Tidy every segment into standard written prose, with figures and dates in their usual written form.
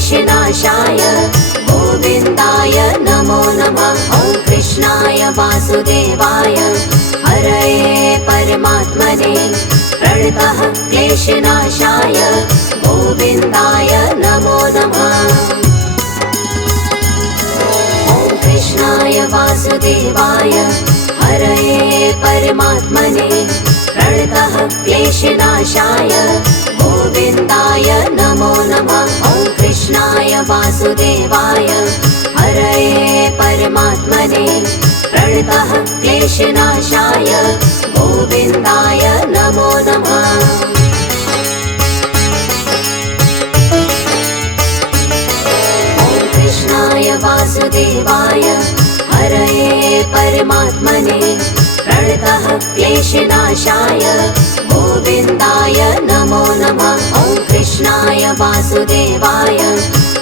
क्लेशनाशाय गोविन्दाय नमो नमः। ॐ कृष्णाय वासुदेवाय हरये परमात्मने प्रणतः क्लेशनाशाय गोविन्दाय नमो नमः। ॐ कृष्णाय वासुदेवाय हरये परमात्मने प्रणतः क्लेशनाशाय गोविन्दाय नमो नमः। ॐ कृष्णाय वासुदेवाय हरये परमात्मने प्रणतः क्लेशनाशाय गोविन्दाय नमो नमः। ॐ कृष्णाय वासुदेवाय हरये परमात्मने प्रणतः क्लेशनाशाय गोविन्दाय नमो नमः। ॐ कृष्णाय वासुदेवाय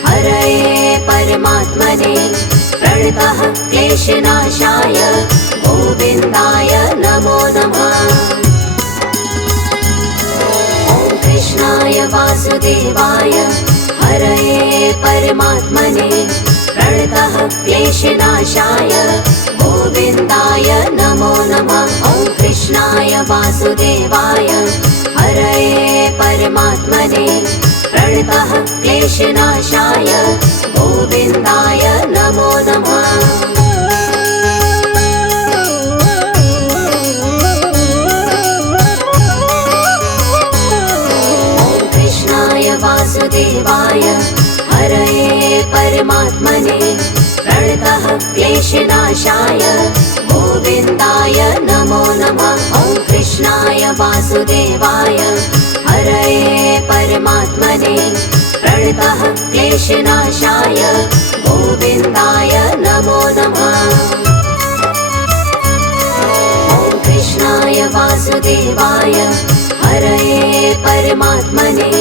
हरये परमात्मने प्रणतः क्लेशनाशाय गोविन्दाय नमो नमः। ॐ कृष्णाय वासुदेवाय हरये परमात्मने प्रणतः क्लेशनाशाय गोविन्दाय नमो नमः। ॐ कृष्णाय वासुदेवाय हरये परमात्मने प्रणतः क्लेशनाशाय गोविन्दाय नमो नमः। ॐ कृष्णाय वासुदेवाय हरये परमात्मने प्रणतः क्लेशनाशाय गोविन्दाय नमो नमः। ॐ कृष्णाय वासुदेवाय हरये परमात्मने प्रणतः क्लेशनाशाय गोविन्दाय नमो नमः। ॐ कृष्णाय वासुदेवाय हरये परमात्मने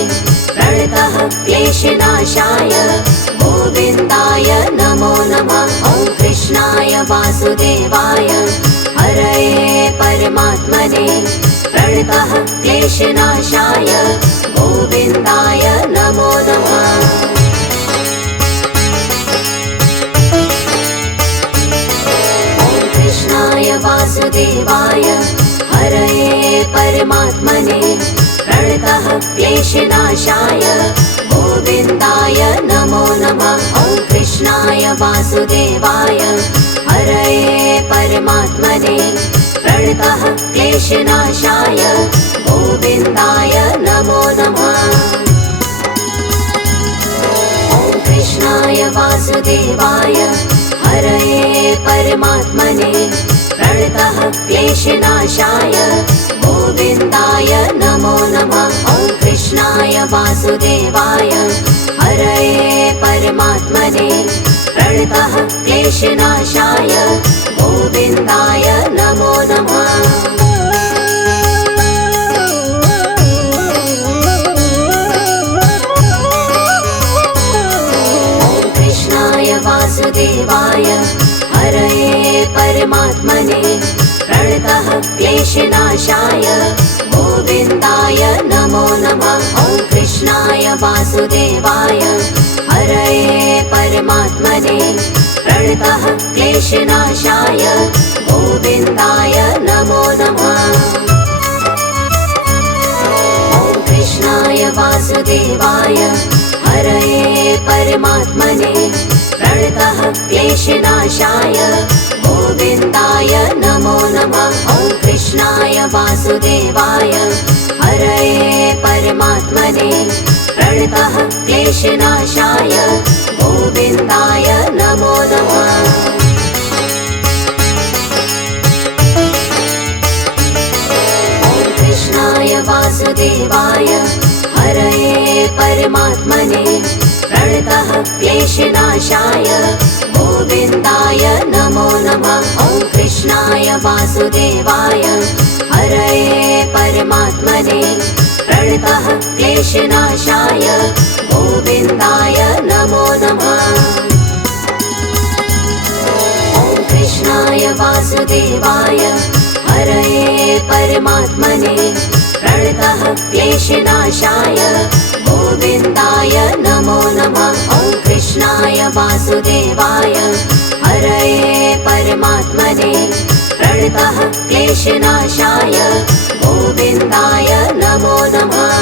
प्रणतः क्लेशनाशाय गोविन्दाय नमो नमः। ॐ कृष्णाय वासुदेवाय हरये परमात्मने प्रणतः क्लेशनाशाय गोविन्दाय नमो नमः। ॐ कृष्णाय वासुदेवाय हरये परमात्मने प्रणतः क्लेशनाशाय गोविन्दाय नमो नमः। ॐ कृष्णाय वासुदेवाय हरये परमात्मने प्रणतः क्लेशनाशाय गोविन्दाय नमो नमः। ॐ कृष्णाय वासुदेवाय हरये परमात्मने प्रणतः क्लेशनाशाय गोविन्दाय नमो नमः। ॐ कृष्णाय वासुदेवाय हरये परमात्मने प्रणतः क्लेशनाशाय गोविन्दाय नमो नमः। ॐ कृष्णाय वासुदेवाय हरये परमात्मने प्रणतः क्लेशनाशाय गोविन्दाय नमो नमः। ॐ कृष्णाय वासुदेवाय हरये परमात्मने प्रणतः क्लेशनाशाय गोविन्दाय नमो नमः। ॐ कृष्णाय वासुदेवाय हरये परमात्मने प्रणतः क्लेशनाशाय गोविन्दाय नमो नमः। ॐ कृष्णाय वासुदेवाय हरये परमात्मने प्रणतः क्लेशनाशाय गोविन्दाय नमो नमः। ॐ कृष्णाय वासुदेवाय हरये परमात्मने प्रणतः क्लेशनाशाय गोविन्दाय नमो नमः। ॐ कृष्णाय वासुदेवाय हरये परमात्मने प्रणतः क्लेशनाशाय गोविन्दाय नमो नमः। ॐ कृष्णाय वासुदेवाय हरये परमात्मने प्रणतः क्लेशनाशाय गोविन्दाय नमो नमः। वासुदेवाय हरये परमात्मने प्रणतः क्लेशनाशाय गोविन्दाय नमो नमः।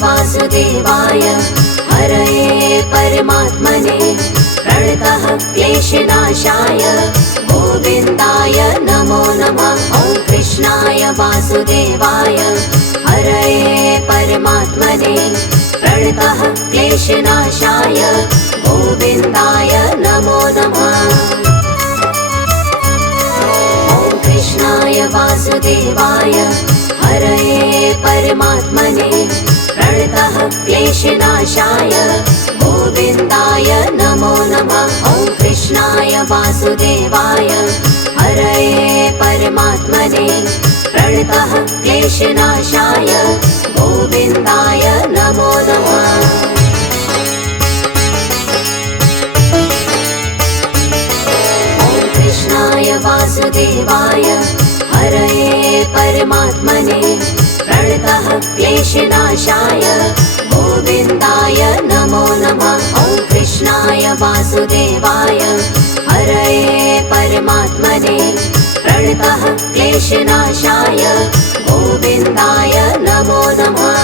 वासुदेवाय हरये परमात्मने प्रणतः क्लेशनाशाय गोविन्दाय नमो नमः। ॐ कृष्णाय वासुदेवाय हरये परमात्मने प्रणतः क्लेशनाशाय गोविन्दाय नमो नमः। ॐ कृष्णाय वासुदेवाय हरये परमात्मने प्रणतः क्लेशनाशाय गोविन्दाय नमो नमः। ॐ कृष्णाय वासुदेवाय हरये परमात्मने प्रणतः क्लेशनाशाय गोविन्दाय नमो नमः। ॐ कृष्णाय वासुदेवाय हरये परमात्मने प्रणतः क्लेशनाशाय गोविन्दाय नमो नमः। ॐ कृष्णाय वासुदेवाय हरये परमात्मने प्रणतः क्लेशनाशाय गोविन्दाय नमो नमः।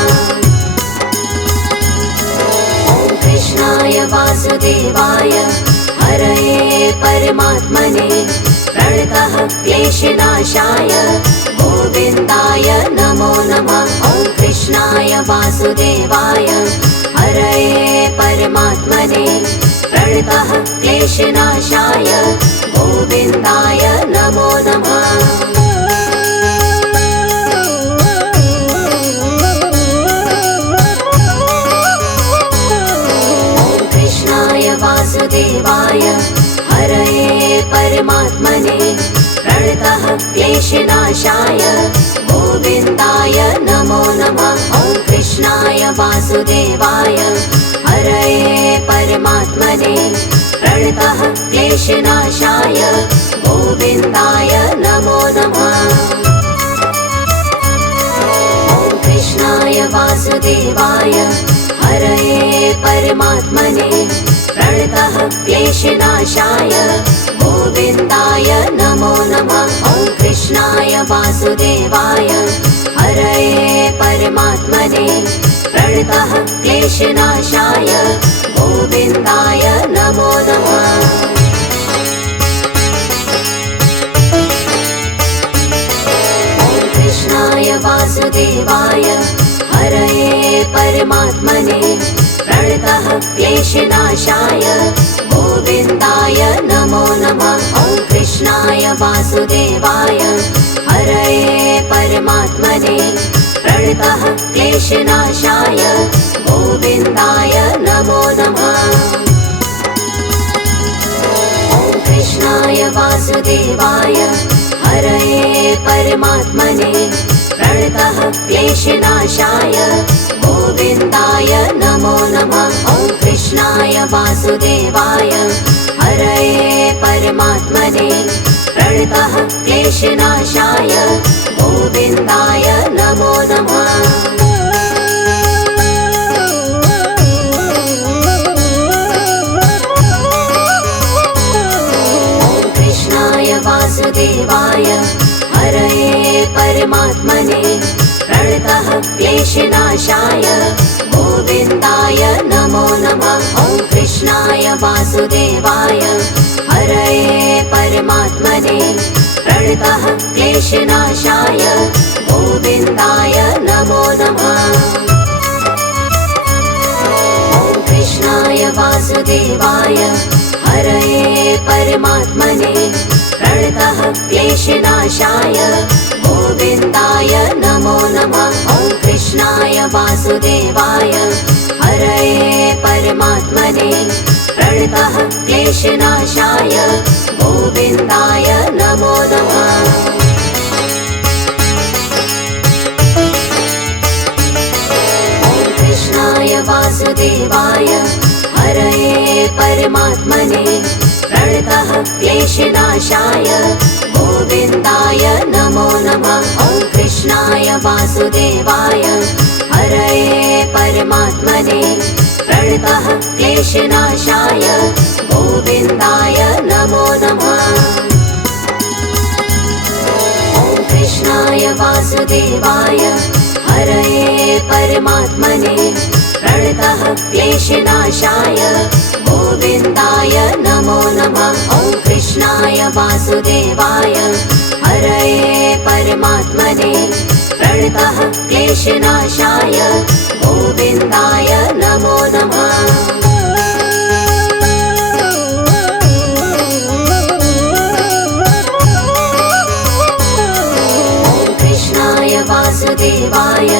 ॐ कृष्णाय वासुदेवाय हरये परमात्मने प्रणतः क्लेशनाशाय गोविन्दाय नमो नमः। ॐ कृष्णाय वासुदेवाय हरये परमात्मने प्रणतः क्लेशनाशाय गोविन्दाय नमो नमः। ॐ कृष्णाय वासुदेवाय हरये परमात्मने प्रणतः क्लेशनाशाय गोविन्दाय नमो नमः। ॐ कृष्णाय वासुदेवाय हरये परमात्मने प्रणतः क्लेशनाशाय गोविन्दाय नमो नमः। ॐ कृष्णाय वासुदेवाय हरये परमात्मने प्रणतः क्लेशनाशाय गोविन्दाय नमो नमः। ॐ कृष्णाय वासुदेवाय हरये परमात्मने प्रणतः क्लेशनाशाय गोविन्दाय नमो नमः। ॐ कृष्णाय वासुदेवाय हरये परमात्मने प्रणतः क्लेशनाशाय गोविन्दाय नमो नमः। ॐ कृष्णाय वासुदेवाय हरये परमात्मने प्रणतः क्लेशनाशाय गोविन्दाय नमो नमः। ॐ कृष्णाय वासुदेवाय हरये परमात्मने प्रणतः क्लेशनाशाय गोविन्दाय नमो नमः। ॐ कृष्णाय वासुदेवाय हरये परमात्मने प्रणतः क्लेशनाशाय गोविन्दाय नमो नमः। ॐ कृष्णाय वासुदेवाय हरये परमात्मने प्रणतः क्लेशनाशाय गोविन्दाय नमो नमः। ॐ कृष्णाय वासुदेवाय हरये परमात्मने प्रणतः क्लेशनाशाय गोविन्दाय नमो नमः। ॐ कृष्णाय वासुदेवाय हरये परमात्मने प्रणतः क्लेशनाशाय गोविन्दाय नमो नमः। ॐ कृष्णाय वासुदेवाय हरये परमात्मने प्रणतः क्लेशनाशाय गोविन्दाय नमो नमः। ॐ कृष्णाय वासुदेवाय हरये परमात्मने प्रणतः क्लेशनाशाय गोविन्दाय नमो नमः। वासुदेवाय हरये परमात्मने प्रणतः क्लेशनाशाय गोविन्दाय नमो नमः। ॐ कृष्णाय वासुदेवाय हरये परमात्मने प्रणतः क्लेशनाशाय गोविन्दाय नमो नमः। ॐ कृष्णाय वासुदेवाय हरये परमात्मने प्रणतः क्लेशनाशाय गोविन्दाय नमो नमः। ॐ कृष्णाय वासुदेवाय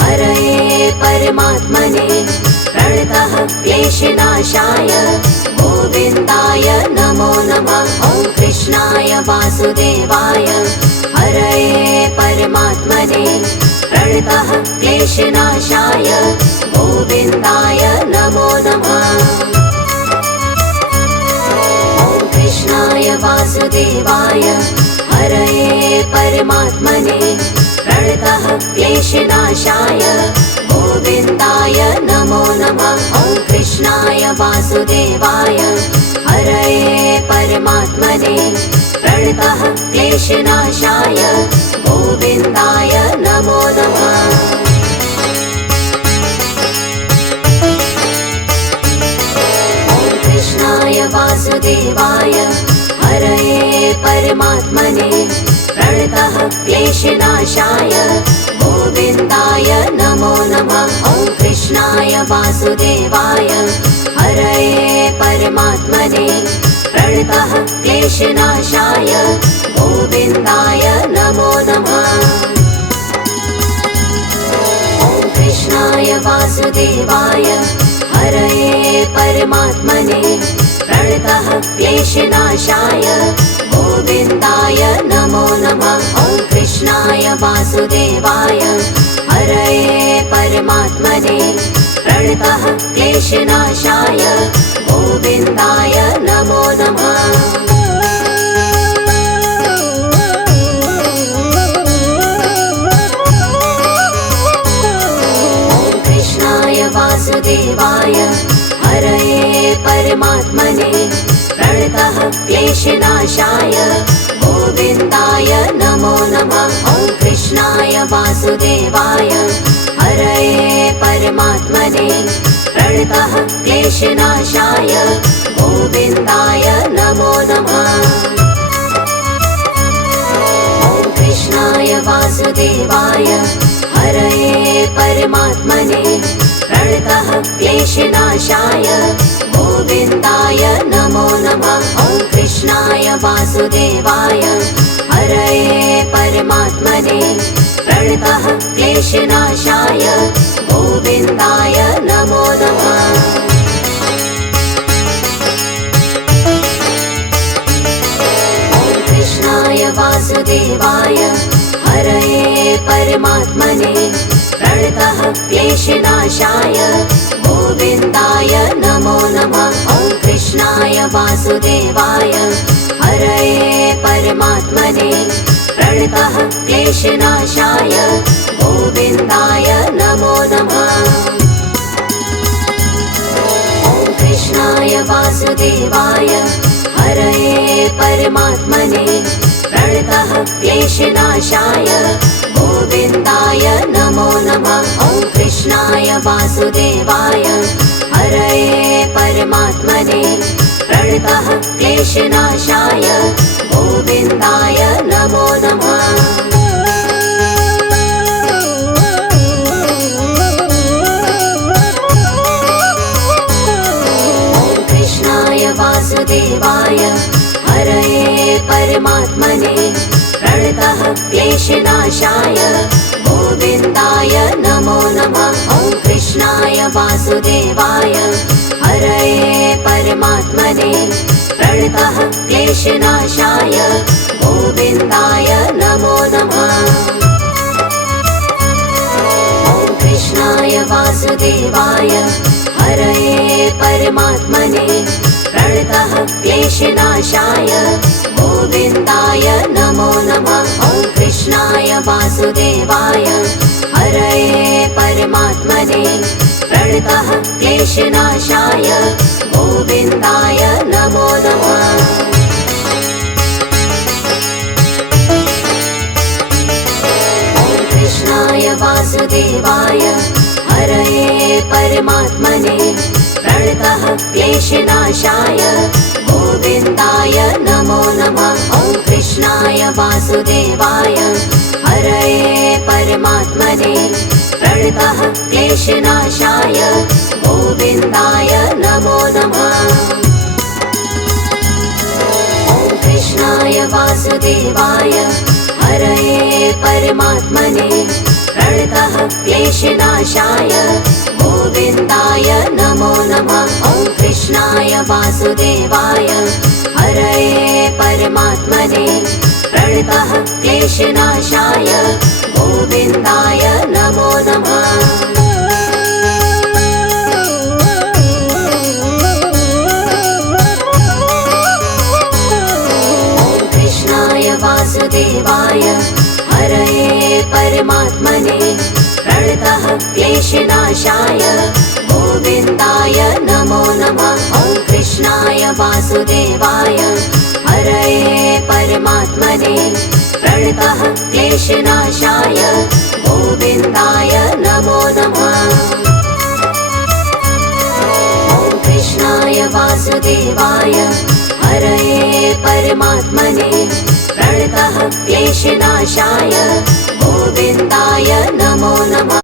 हरये परमात्मने प्रणतः क्लेशनाशाय गोविन्दाय नमो नमः। ॐ कृष्णाय वासुदेवाय हरये परमात्मने प्रणतः क्लेशनाशाय गोविन्दाय नमो नमः। ॐ कृष्णाय वासुदेवाय हरये परमात्मने प्रणतः क्लेशनाशाय गोविन्दाय नमो नमः। ॐ कृष्णाय वासुदेवाय हरये परमात्मने प्रणतः क्लेशनाशाय गोविन्दाय नमो नमः। ॐ कृष्णाय वासुदेवाय हरये परमात्मने प्रणतः क्लेशनाशाय गोविन्दाय नमो नमः। ॐ कृष्णाय वासुदेवाय हरये परमात्मने प्रणतः क्लेशनाशाय गोविन्दाय नमो नमः। ॐ कृष्णाय वासुदेवाय हरये परमात्मने प्रणतः क्लेशनाशाय गोविन्दाय नमो नमः। ॐ कृष्णाय वासुदेवाय हरये परमात्मने प्रणतः क्लेशनाशाय गोविन्दाय नमो नमः। ॐ कृष्णाय वासुदेवाय हरये परमात्मने प्रणतः क्लेशनाशाय गोविन्दाय नमो नमः। ॐ कृष्णाय वासुदेवाय हरये परमात्मने प्रणतः क्लेशनाशाय गोविन्दाय नमो नमः। ॐ कृष्णाय वासुदेवाय हरये परमात्मने प्रणतः क्लेशनाशाय गोविन्दाय नमो नमः। ॐ कृष्णाय वासुदेवाय हरये परमात्मने प्रणतः क्लेशनाशाय गोविन्दाय नमो नमः। ॐ कृष्णाय वासुदेवाय हरये परमात्मने प्रणतः क्लेशनाशाय गोविन्दाय नमो नमः। ॐ कृष्णाय वासुदेवाय हरये परमात्मने प्रणतः क्लेशनाशाय गोविन्दाय नमो नमः। ॐ कृष्णाय वासुदेवाय हरये परमात्मने प्रणतः क्लेशनाशाय गोविन्दाय नमो नमः। ॐ कृष्णाय वासुदेवाय हरये परमात्मने प्रणतः क्लेशनाशाय गोविन्दाय नमो नमः। ॐ कृष्णाय वासुदेवाय हरये परमात्मने प्रणतः क्लेशनाशाय गोविन्दाय नमो नमः। ॐ कृष्णाय वासुदेवाय हरये परमात्मने प्रणतः क्लेशनाशाय गोविन्दाय नमो नमः। ॐ कृष्णाय वासुदेवाय हरये परमात्मने प्रणतः क्लेशनाशाय गोविन्दाय नमो नमः। ॐ कृष्णाय कृष्णाय वासुदेवाय हरये परमात्मने प्रणतः क्लेशनाशाय गोविन्दाय नमो नमः। कृष्णाय वासुदेवाय हरये परमात्मने प्रणतः क्लेशनाशाय गोविन्दाय नमो नमः। ॐ कृष्णाय वासुदेवाय हरये परमात्मने प्रणतः क्लेशनाशाय गोविन्दाय नमो नमः। ॐ कृष्णाय वासुदेवाय हरये परमात्मने प्रणतः क्लेशनाशाय गोविन्दाय नमो नमः। ॐ कृष्णाय वासुदेवाय हरये परमात्मने प्रणतः क्लेशनाशाय गोविन्दाय नमो नमः। वासुदेवाय हरये परमात्मने प्रणतः क्लेशनाशाय गोविन्दाय नमो नमः। ॐ कृष्णाय वासुदेवाय हरये परमात्मने प्रणतः क्लेशनाशाय गोविन्दाय नमो नमः। ॐ कृष्णाय वासुदेवाय हरये परमात्मने प्रणतः क्लेशनाशाय